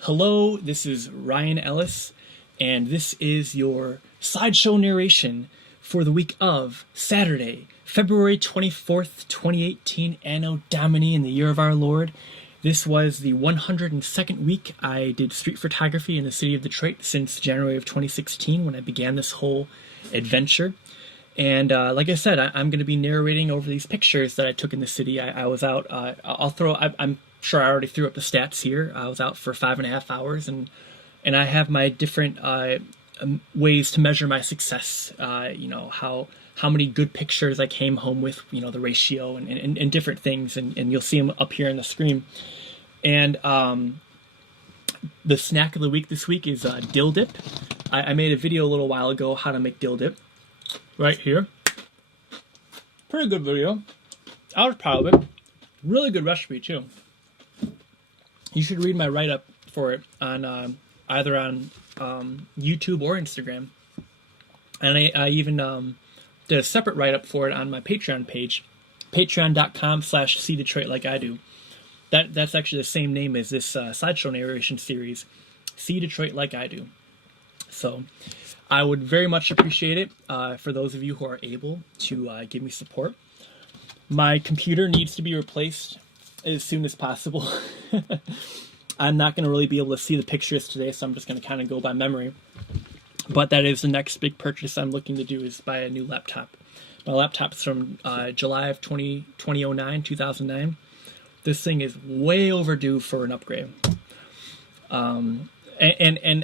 Hello, this is Ryan Ellis, and this is your Slideshow Narration for the week of Saturday, February 24th, 2018, Anno Domini, in the year of our Lord. This was the 102nd week I did street photography in the city of Detroit since January of 2016 when I began this whole adventure. And like I said, I'm going to be narrating over these pictures that I took in the city. I was out, I'm sure I already threw up the stats here. I was out for 5.5 hours, and I have my different ways to measure my success. How many good pictures I came home with, the ratio and different things, and you'll see them up here on the screen. And the snack of the week this week is dill dip. I made a video a little while ago how to make dill dip. Right here. Pretty good video. I was proud of it. Really good recipe too. You should read my write-up for it on either on YouTube or Instagram. And I even did a separate write-up for it on my Patreon page, patreon.com/cdetroit like I do. That's actually the same name as this Slideshow Narration series, See Detroit Like I Do. So I would very much appreciate it for those of you who are able to give me support. My computer needs to be replaced as soon as possible. I'm not going to really be able to see the pictures today, so I'm just going to kind of go by memory. But that is the next big purchase I'm looking to do, is buy a new laptop. My laptop's from July of 2009. This thing is way overdue for an upgrade. And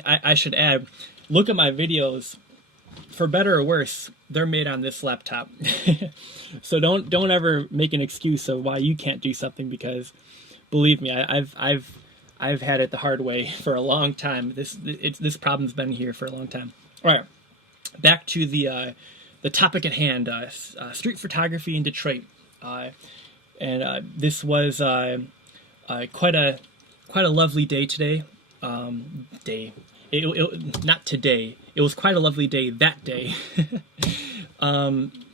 I should add, look at my videos. For better or worse, they're made on this laptop. So don't ever make an excuse of why you can't do something, because believe me, I've had it the hard way for a long time. This problem's been here for a long time. All right, back to the topic at hand: street photography in Detroit. This was quite a lovely day today. Not today. It was quite a lovely day that day.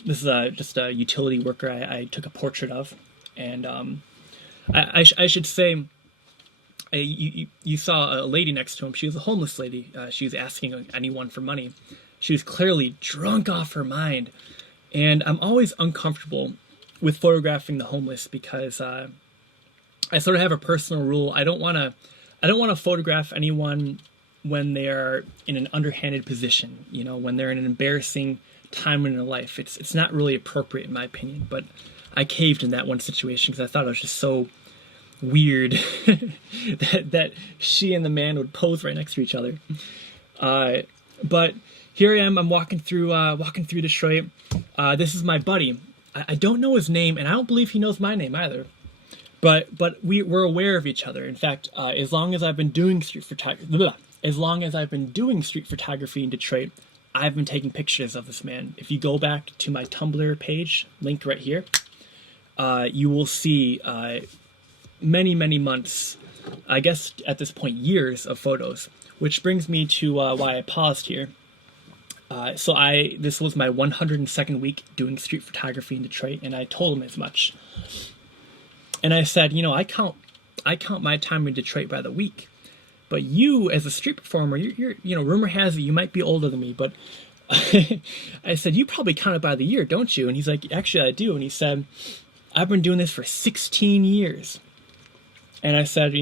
This is just a utility worker I took a portrait of, and I should say, you saw a lady next to him. She was a homeless lady. She was asking anyone for money. She was clearly drunk off her mind, and I'm always uncomfortable with photographing the homeless because I sort of have a personal rule. I don't want to photograph anyone when they are in an underhanded position, when they're in an embarrassing time in their life. It's not really appropriate in my opinion, but I caved in that one situation because I thought it was just so weird that she and the man would pose right next to each other. But here I am. I'm walking through Detroit. This is my buddy. I don't know his name, and I don't believe he knows my name either. But we're aware of each other. In fact, as long as I've been doing street photography in Detroit, I've been taking pictures of this man. If you go back to my Tumblr page, linked right here, you will see many months, I guess at this point years of photos, which brings me to why I paused here. This was my 102nd week doing street photography in Detroit, and I told him as much. And I said, I count my time in Detroit by the week. But you, as a street performer, you're rumor has it you might be older than me, but I said, you probably count it by the year, don't you? And he's like, actually, I do. And he said, I've been doing this for 16 years. And I said,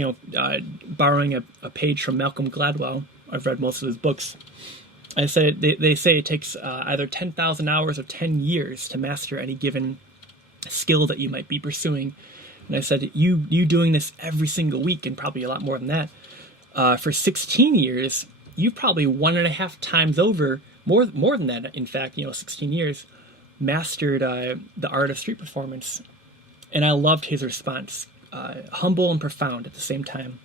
borrowing a page from Malcolm Gladwell, I've read most of his books. I said, they say it takes either 10,000 hours or 10 years to master any given skill that you might be pursuing. And I said, you doing this every single week, and probably a lot more than that, for 16 years, you've probably 1.5 times over, more than that, in fact, 16 years, mastered the art of street performance. And I loved his response, humble and profound at the same time.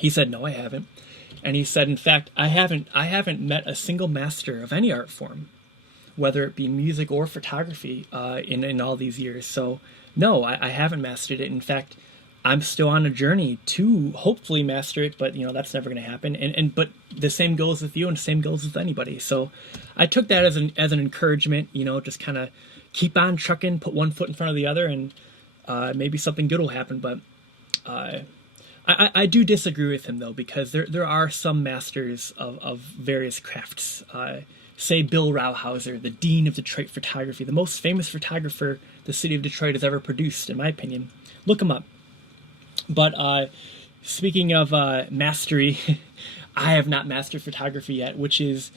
He said, no, I haven't. And he said, in fact, I haven't met a single master of any art form, whether it be music or photography, in all these years. So no, I haven't mastered it. In fact, I'm still on a journey to hopefully master it, but that's never going to happen. But the same goes with you, and the same goes with anybody. So I took that as an encouragement, just kind of keep on trucking, put one foot in front of the other, and maybe something good will happen. But I do disagree with him, though, because there are some masters of various crafts. Say Bill Rauhauser, the dean of Detroit photography, the most famous photographer the city of Detroit has ever produced, in my opinion. Look him up. But speaking of mastery, I have not mastered photography yet, which is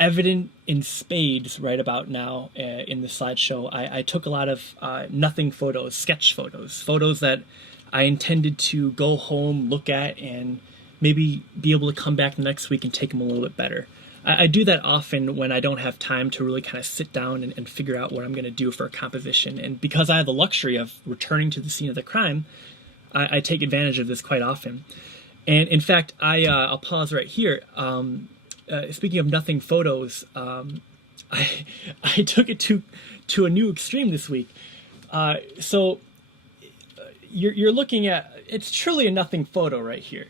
evident in spades right about now in the slideshow. I took a lot of nothing photos, sketch photos that I intended to go home, look at, and maybe be able to come back the next week and take them a little bit better. I do that often when I don't have time to really kind of sit down and figure out what I'm going to do for a composition. And because I have the luxury of returning to the scene of the crime, I take advantage of this quite often. And in fact, I'll pause right here. Speaking of nothing photos, I took it to a new extreme this week. So you're looking at, it's truly a nothing photo right here.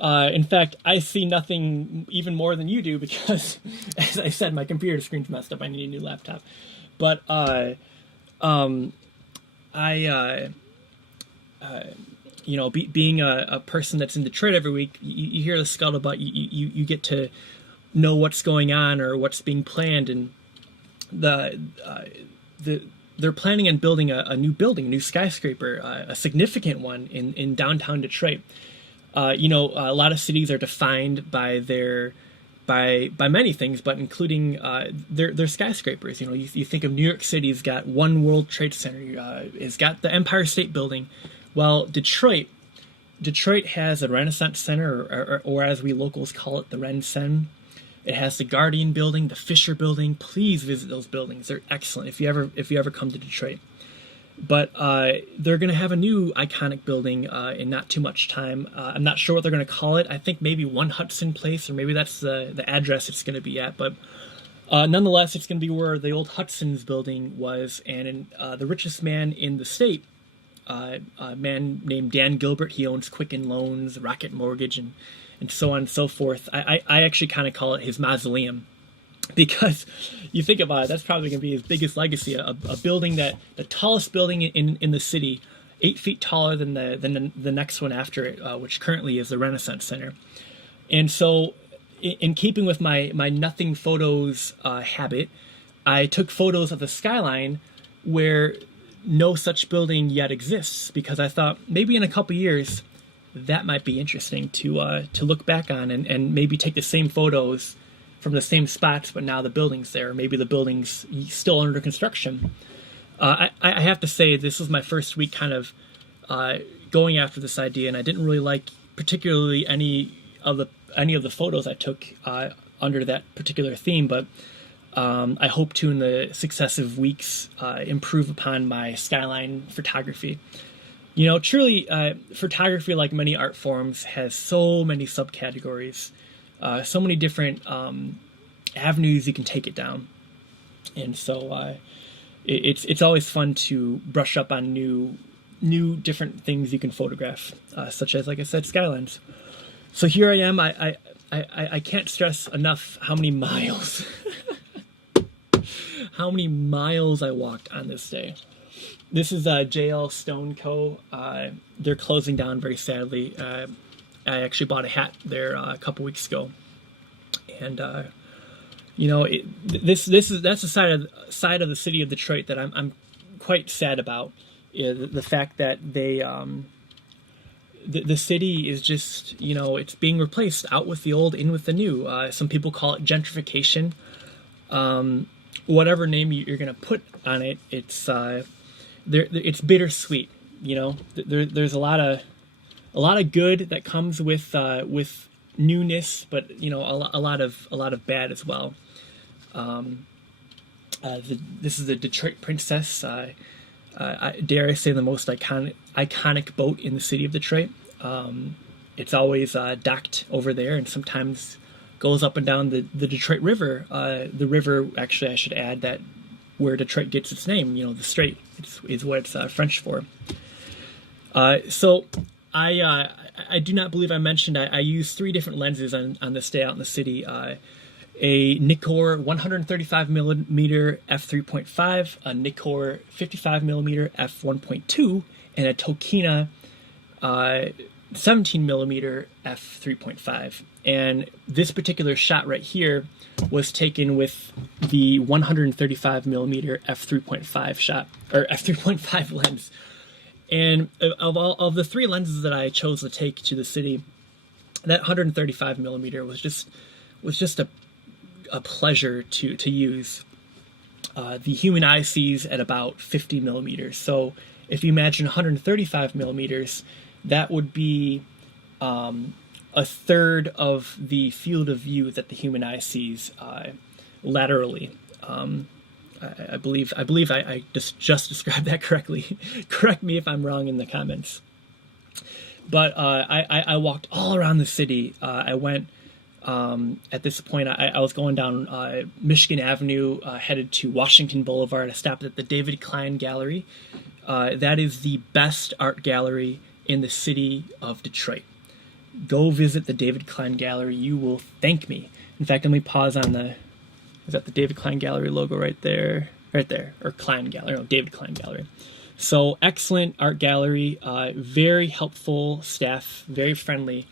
In fact, I see nothing even more than you do because, as I said, my computer screen's messed up. I need a new laptop. But being a person that's in Detroit every week, you hear the scuttlebutt. You get to know what's going on or what's being planned, and they're planning on building a new building, a new skyscraper, a significant one in downtown Detroit. A lot of cities are defined by many things, but including their skyscrapers. You think of New York City's got One World Trade Center, it's got the Empire State Building. Well, Detroit has a Renaissance Center, or as we locals call it, the Ren-Cen. It has the Guardian Building, the Fisher Building. Please visit those buildings; they're excellent if you ever come to Detroit. But they're going to have a new iconic building in not too much time. I'm not sure what they're going to call it. I think maybe One Hudson Place, or maybe that's the address it's going to be at. But nonetheless, it's going to be where the old Hudson's building was. And the richest man in the state, a man named Dan Gilbert, he owns Quicken Loans, Rocket Mortgage, and so on and so forth. I actually kind of call it his mausoleum. Because you think about it, that's probably going to be his biggest legacy, a building the tallest building in the city, 8 feet taller than the next one after it, which currently is the Renaissance Center. And so in keeping with my nothing photos habit, I took photos of the skyline where no such building yet exists, because I thought maybe in a couple years that might be interesting to look back on and maybe take the same photos from the same spots, but now the building's there. Maybe the building's still under construction. I have to say, this was my first week kind of going after this idea, and I didn't really like particularly any of the photos I took under that particular theme. But I hope to, in the successive weeks, improve upon my skyline photography. Truly, photography, like many art forms, has so many subcategories. So many different avenues you can take it down, and so it's always fun to brush up on new different things you can photograph, such as, like I said, skylines. So here I am. I can't stress enough how many miles I walked on this day. This is JL Stone Co. They're closing down very sadly. I actually bought a hat there a couple weeks ago, and that's the side of the city of Detroit that I'm quite sad about. The fact that they the city is just it's being replaced, out with the old, in with the new. Some people call it gentrification. Whatever name you're gonna put on it, it's bittersweet. There's a lot of good that comes with newness, but a lot of bad as well. This is the Detroit Princess. Dare I say, the most iconic boat in the city of Detroit. It's always docked over there, and sometimes goes up and down the Detroit River. The river, actually, I should add, that where Detroit gets its name. The Strait is what it's French for. So I do not believe I mentioned I used 3 different lenses on this day out in the city. A Nikkor 135mm f3.5, a Nikkor 55mm f1.2, and a Tokina 17 millimeter f3.5, and this particular shot right here was taken with the 135 millimeter f3.5 shot, or f3.5 lens. And of the three lenses that I chose to take to the city, that 135 millimeter was just a pleasure to use. The human eye sees at about 50 millimeters. So if you imagine 135 millimeters, that would be a third of the field of view that the human eye sees laterally. I believe I just described that correctly. Correct me if I'm wrong in the comments. But I walked all around the city. I went, at this point, I was going down Michigan Avenue, headed to Washington Boulevard. I stopped at the David Klein Gallery. That is the best art gallery in the city of Detroit. Go visit the David Klein Gallery. You will thank me. In fact, let me pause on is that the David Klein Gallery logo right there? Right there, or Klein Gallery, no, David Klein Gallery. So excellent art gallery, very helpful staff, very friendly.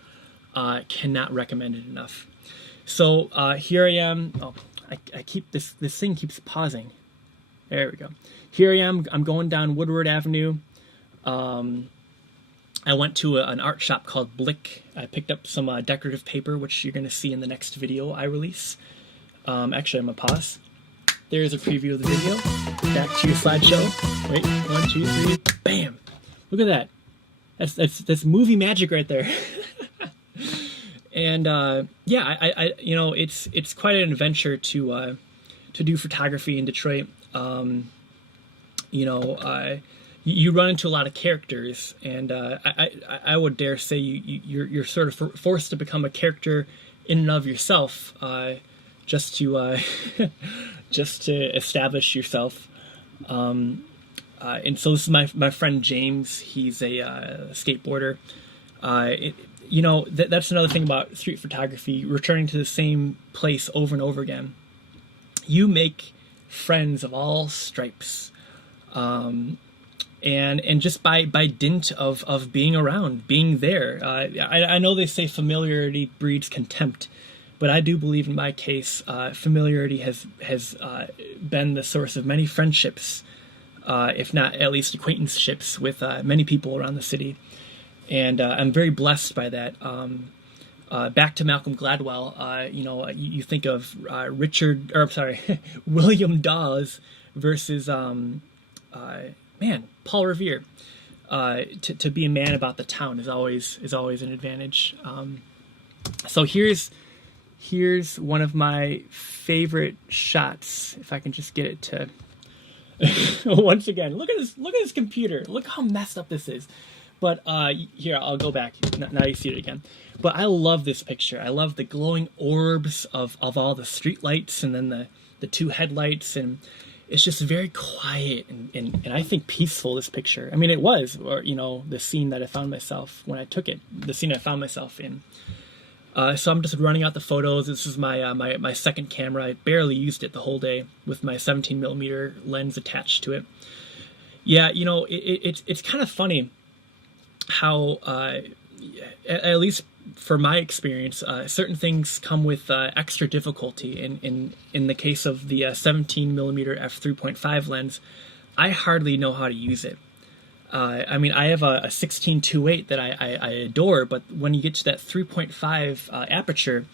Cannot recommend it enough. So here I am. Oh, I keep this thing keeps pausing. There we go. Here I am. I'm going down Woodward Avenue. I went to an art shop called Blick. I picked up some decorative paper, which you're going to see in the next video I release. Actually, I'm going to pause. There's a preview of the video. Back to your slideshow. Wait, 1, 2, 3, bam! Look at that. That's movie magic right there. And yeah, I it's quite an adventure to do photography in Detroit. You run into a lot of characters, and I would dare say you're sort of forced to become a character in and of yourself, just to establish yourself. And so this is my friend James. He's a skateboarder. That's another thing about street photography, returning to the same place over and over again. You make friends of all stripes. And just by dint of being around, being there. I know they say familiarity breeds contempt, but I do believe in my case, familiarity has been the source of many friendships, if not at least acquaintanceships with many people around the city. And I'm very blessed by that. Back to Malcolm Gladwell, you think of William Dawes versus Paul Revere. To be a man about the town is always an advantage. So here's one of my favorite shots. If I can just get it to once again, look at this computer. Look how messed up this is. But here, I'll go back. Now you see it again. But I love this picture. I love the glowing orbs of all the street lights, and then the two headlights, and it's just very quiet and I think peaceful, this picture. I mean, it was, the scene that I found myself when I took it, the scene I found myself in. So I'm just running out the photos. This is my second camera. I barely used it the whole day with my 17 millimeter lens attached to it. Yeah, it's kind of funny how, at least for my experience, certain things come with extra difficulty. In the case of the 17 millimeter f3.5 lens, I hardly know how to use it. I mean, I have a 16-2.8 that I adore, but when you get to that 3.5 aperture,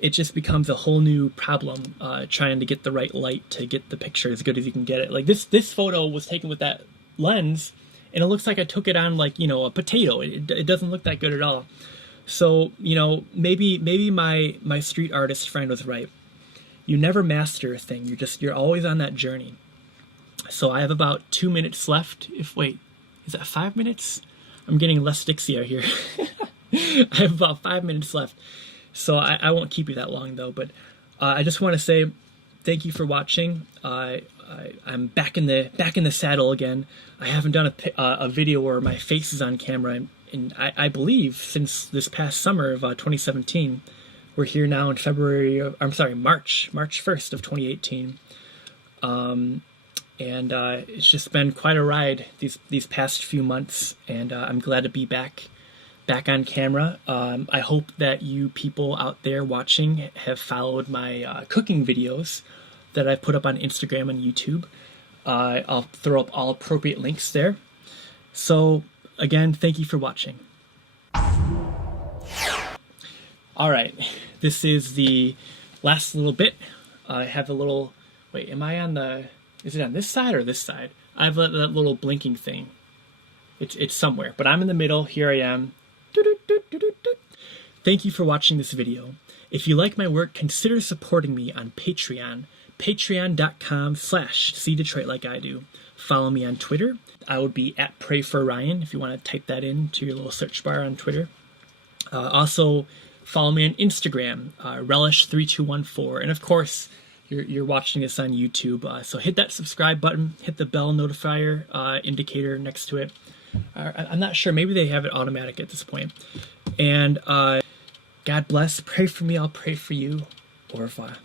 it just becomes a whole new problem trying to get the right light to get the picture as good as you can get it. Like this photo was taken with that lens, and it looks like I took it on like, a potato. It doesn't look that good at all. So, maybe my street artist friend was right. You never master a thing. You're always on that journey. So I have about 2 minutes left. Wait, is that 5 minutes? I'm getting less Dixia here. I have about 5 minutes left. So I won't keep you that long though, but I just want to say thank you for watching. I'm back in the saddle again. I haven't done a video where my face is on camera, and I believe since this past summer of 2017. We're here now in March 1st of 2018. And it's just been quite a ride these past few months, and I'm glad to be back back on camera. I hope that you people out there watching have followed my cooking videos that I put up on Instagram and YouTube. I'll throw up all appropriate links there. So again, thank you for watching. All right, this is the last little bit. I have a little, wait, am I on the, is it on this side or this side? I have that little blinking thing. It's somewhere, but I'm in the middle. Here I am. Thank you for watching this video. If you like my work, consider supporting me on Patreon. Patreon.com/SeeDetroit like I do. Follow me on Twitter. I would be at PrayForRyan if you want to type that into your little search bar on Twitter. Also, follow me on Instagram, Relish3214. And of course, you're watching this on YouTube, so hit that subscribe button, hit the bell notifier indicator next to it. I'm not sure, maybe they have it automatic at this point. And God bless, pray for me, I'll pray for you. Au revoir.